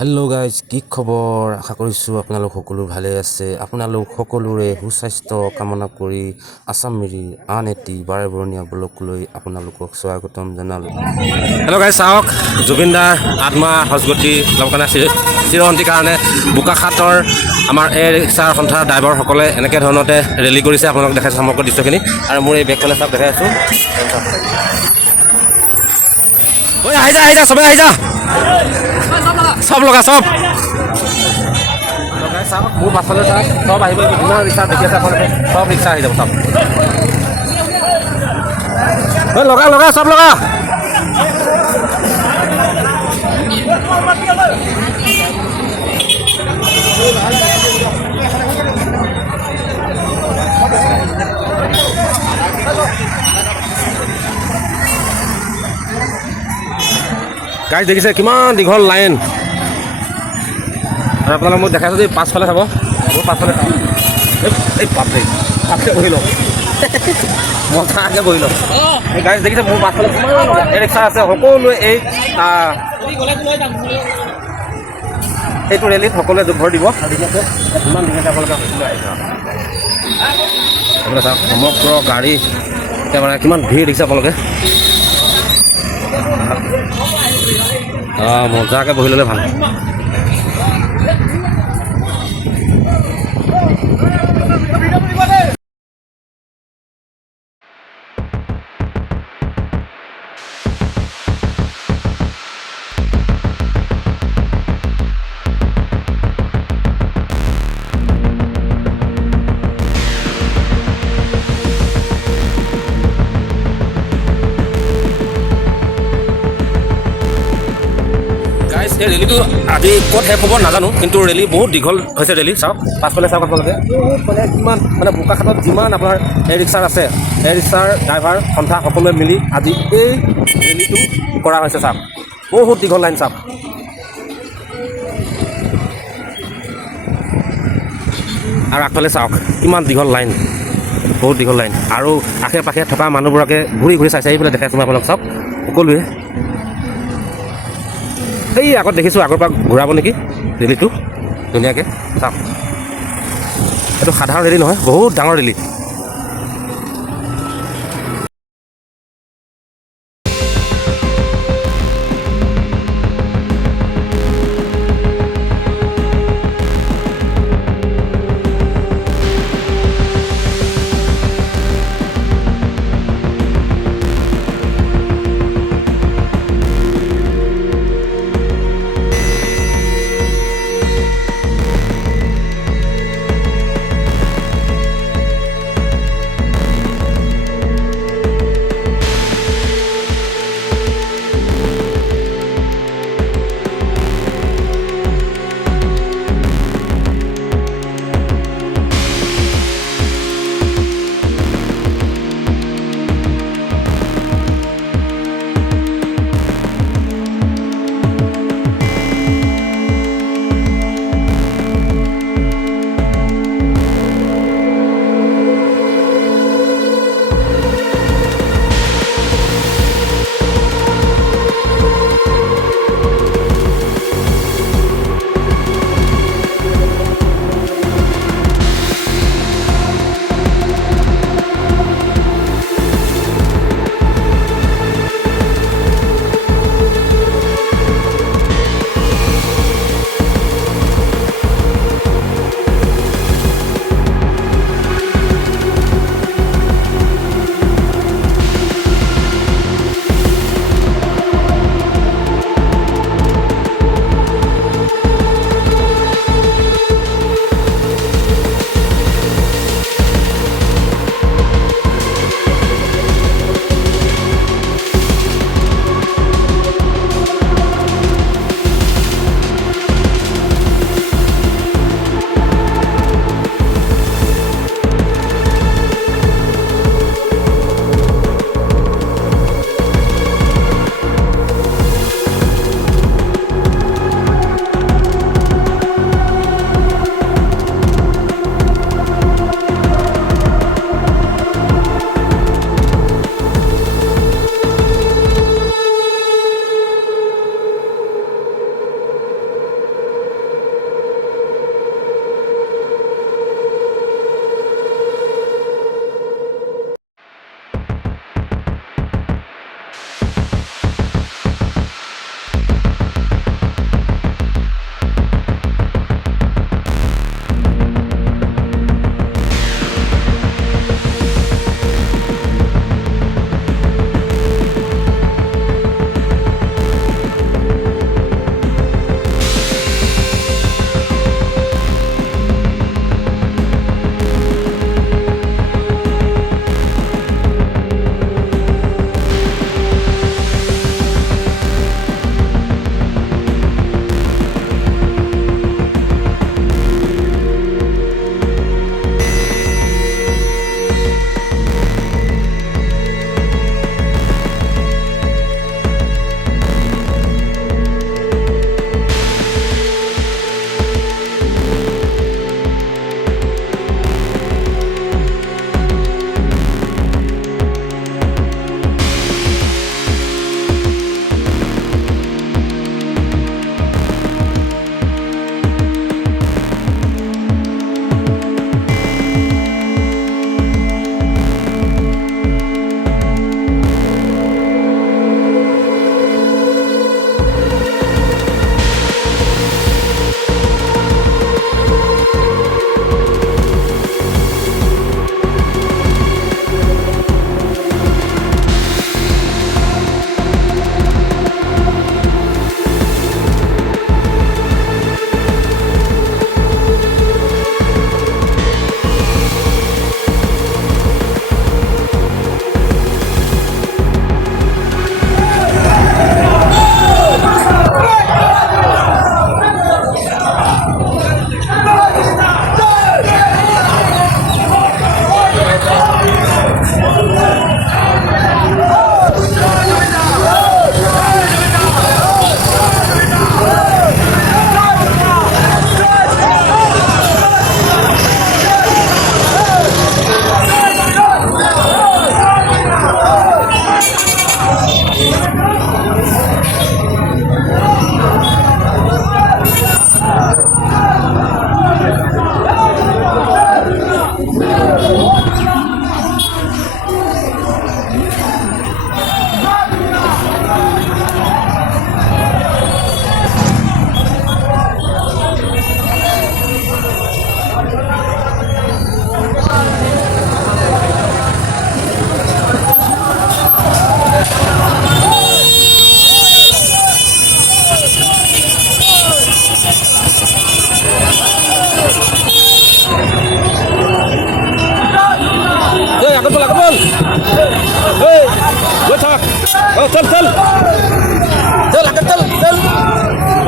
Hello' guys, কি খবৰ? আশা কৰিছোঁ আপোনালোক সকলো ভালে আছে। আপোনালোক সকলোৰে সুস্বাস্থ্য কামনা কৰি আছাম মিৰি আন এটি বাৰেবৰণীয়া ব্লগলৈ আপোনালোকক স্বাগতম জনালোঁ। হেল্ল' গাইজ, চাওক জুবিন দাৰ আত্মা সজগতি ল'বৰ কাৰণে চিৰন্তী কাৰণে বোকাখাটৰ আমাৰ এই ৰিক্সাৰ সন্থাৰ ড্ৰাইভাৰসকলে এনেকৈ ধৰণতে ৰেলী কৰিছে। আপোনালোক দেখাইছে সমগ্ৰ দৃশ্যখিনি। আৰু মোৰ এই বেগফালে চাওক দেখাই আছোঁ। ঐ আহি যা চবে আহি যা, চব লগা চব লগাই চাওক। মোৰ পাছফালে চাওক, চব আহিব। যিমান ৰিক্সা দেখি আছে আপোনালোকে, চব ৰিক্সা আহি যাব। চব লগা চব লগা। গাইজ দেখিছে কিমান দীঘল লাইন। আৰু আপোনালোক মোক দেখাইছোঁ যে পাছফালে চাব, মোৰ পাছফালে চাব। এই পাপে বহি লওক, মজাকৈ বহি লওক। এই গাইজ দেখিছে মোৰ পাছফালে কিমান এই ৰিক্সা আছে। সকলোৱে এইটো ৰেলীত সকলোৱে যোগভৰ দিব। ইমান ধুনীয়াকৈ আপোনালোকে সকলোৱে আহিছে। আপোনালোকে চাওক সমগ্ৰ গাড়ী একেবাৰে কিমান ভিৰ দেখিছে আপোনালোকে। মজাকৈ বহি ল'লে ভাল। এই ৰেলীটো আজি ক'ত শেষ হ'ব নাজানো, কিন্তু ৰেলী বহুত দীঘল হৈছে। ৰেলী চাওক, পাছফালে চাওক আপোনালোকে। মানে কিমান মানে বোকাখাটত যিমান আপোনাৰ এই ৰিক্সাৰ আছে, এই ৰিক্সাৰ ড্ৰাইভাৰ সন্থা সকলোৱে মিলি আজি এই ৰেলীটো কৰা হৈছে। চাওক বহুত দীঘল লাইন চাওক। আৰু আগফালে চাওক কিমান দীঘল লাইন, বহুত দীঘল লাইন। আৰু আশে পাশে থকা মানুহবোৰকে ঘূৰি চাইছে। এইফালে দেখাইছোঁ মই আপোনালোক চাওক সকলোৱে। এই আগত দেখিছোঁ, আগৰ পৰা ঘূৰাব নেকি ৰেলীটো ধুনীয়াকৈ। চাওক এইটো সাধাৰণ ৰেলী নহয়, বহুত ডাঙৰ ৰেলী।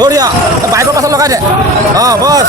বঢ়িয়া বাইকৰ পাছত লগাই দে বছ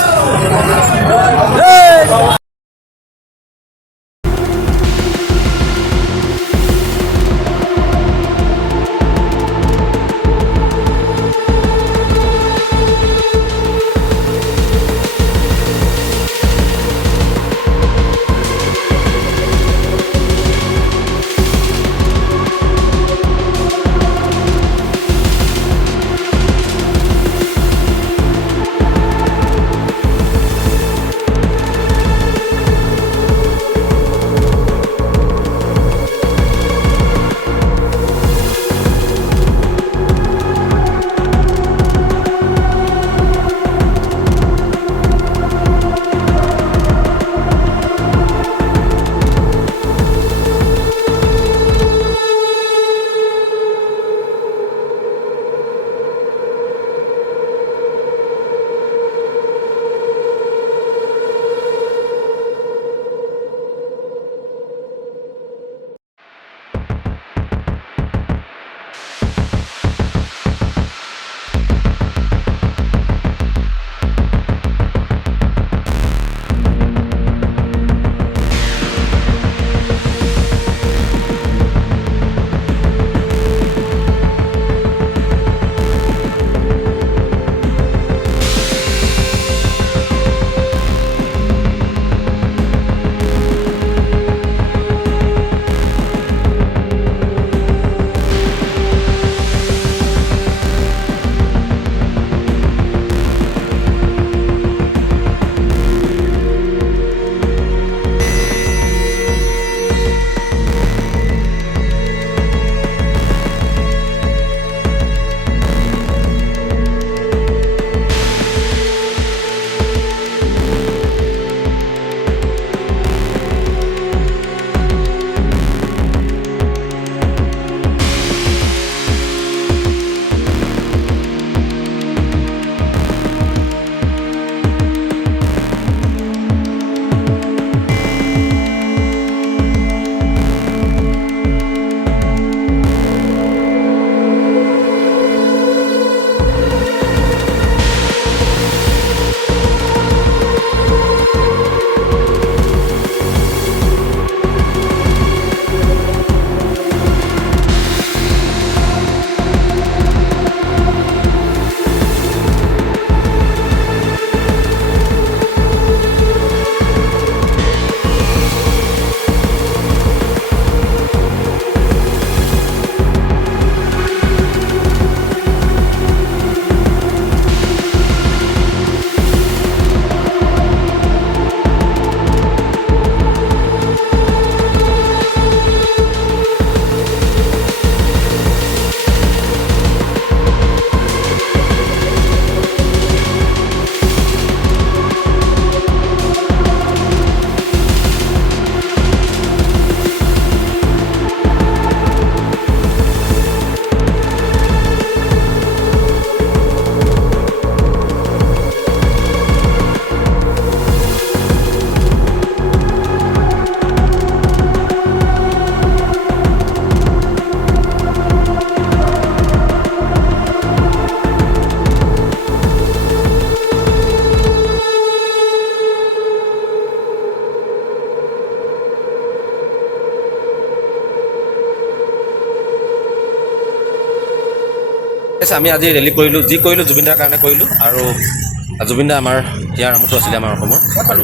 আমি আজি ৰেলী কৰিলোঁ যি কৰিলোঁ জুবিন দাৰ কাৰণে কৰিলোঁ আৰু জুবিন দা আমাৰ হিয়াৰ আমঠু আছিলে আমাৰ অসমৰ আৰু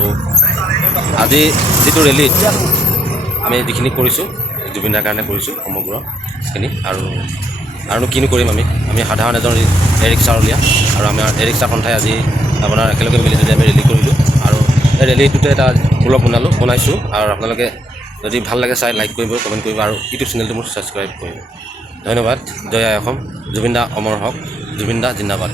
আজি যিটো ৰেলীত আমি যিখিনি কৰিছোঁ জুবিন দাৰ কাৰণে কৰিছোঁ সমগ্ৰখিনি আৰু কিনো কৰিম আমি সাধাৰণ এজন ৰিক্সাৱলীয়া আৰু আমাৰ ৰিক্সা সন্থাই আজি আপোনাৰ একেলগে মিলি যদি আমি ৰেলী কৰিলোঁ আৰু এই ৰেলীটোতে এটা ব্লগ বনাইছোঁ আৰু আপোনালোকে যদি ভাল লাগে চাই লাইক কৰিব কমেণ্ট কৰিব আৰু ইউটিউব চেনেলটো মোৰ ছাবস্ক্ৰাইব কৰিব ধন্যবাদ জয় আই অসম জুবিন দা অমৰ হওক জুবিন দা জিন্দাবাদ